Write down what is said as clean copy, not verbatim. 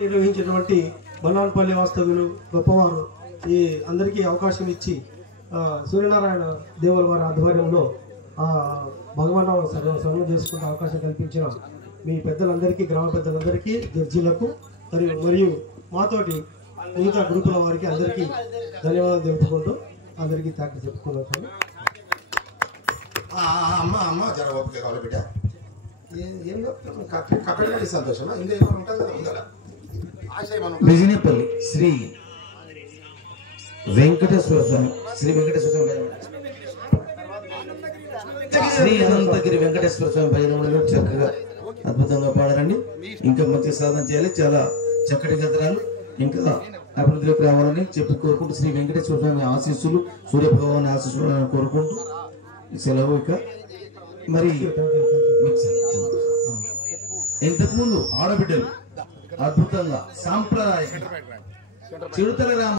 నిర్వహించినటువంటి బన్నాన్పల్లి వాస్తవ్యులు గొప్పవారు ఈ అందరికీ అవకాశం ఇచ్చి సూర్యనారాయణ దేవుల వారి ఆధ్వర్యంలో భగవాన్ సర్వం చేసుకునే అవకాశం కల్పించిన మీ పెద్దలందరికీ గ్రామ పెద్దలందరికీ జడ్జీలకు మరియు మాతోటి మిగతా గ్రూపుల వారికి అందరికీ ధన్యవాదాలు తెలుపుకుంటూ అందరికీ థ్యాంక్స్ చెప్పుకున్నాను. అమ్మ జర ఓపిక కావాలి బిడ్డ. ఏం కట్టడి సంతోషమా ఇంకా ఏమైనా ఉంటుంది కదా ఉందా బిజినేపల్లి శ్రీ వెంకటేశ్వర స్వామి శ్రీ అనంతగిరి వెంకటేశ్వర స్వామి భజనములను చక్కగా అద్భుతంగా పాడారండి. ఇంకా మంచి సాధన చేయాలి. చాలా చక్కటి గతరాలు ఇంకా అభివృద్ధిలోకి రావాలని చెప్పి కోరుకుంటూ శ్రీ వెంకటేశ్వర స్వామి ఆశీస్సులు సూర్యభగవాన్ ఆశీస్సులు కోరుకుంటూ సెలవు. ఇక మరి ఇంతకుముందు ఆడబిడ్డలు అద్భుతంగా సాంప్రదాయ చిరుతల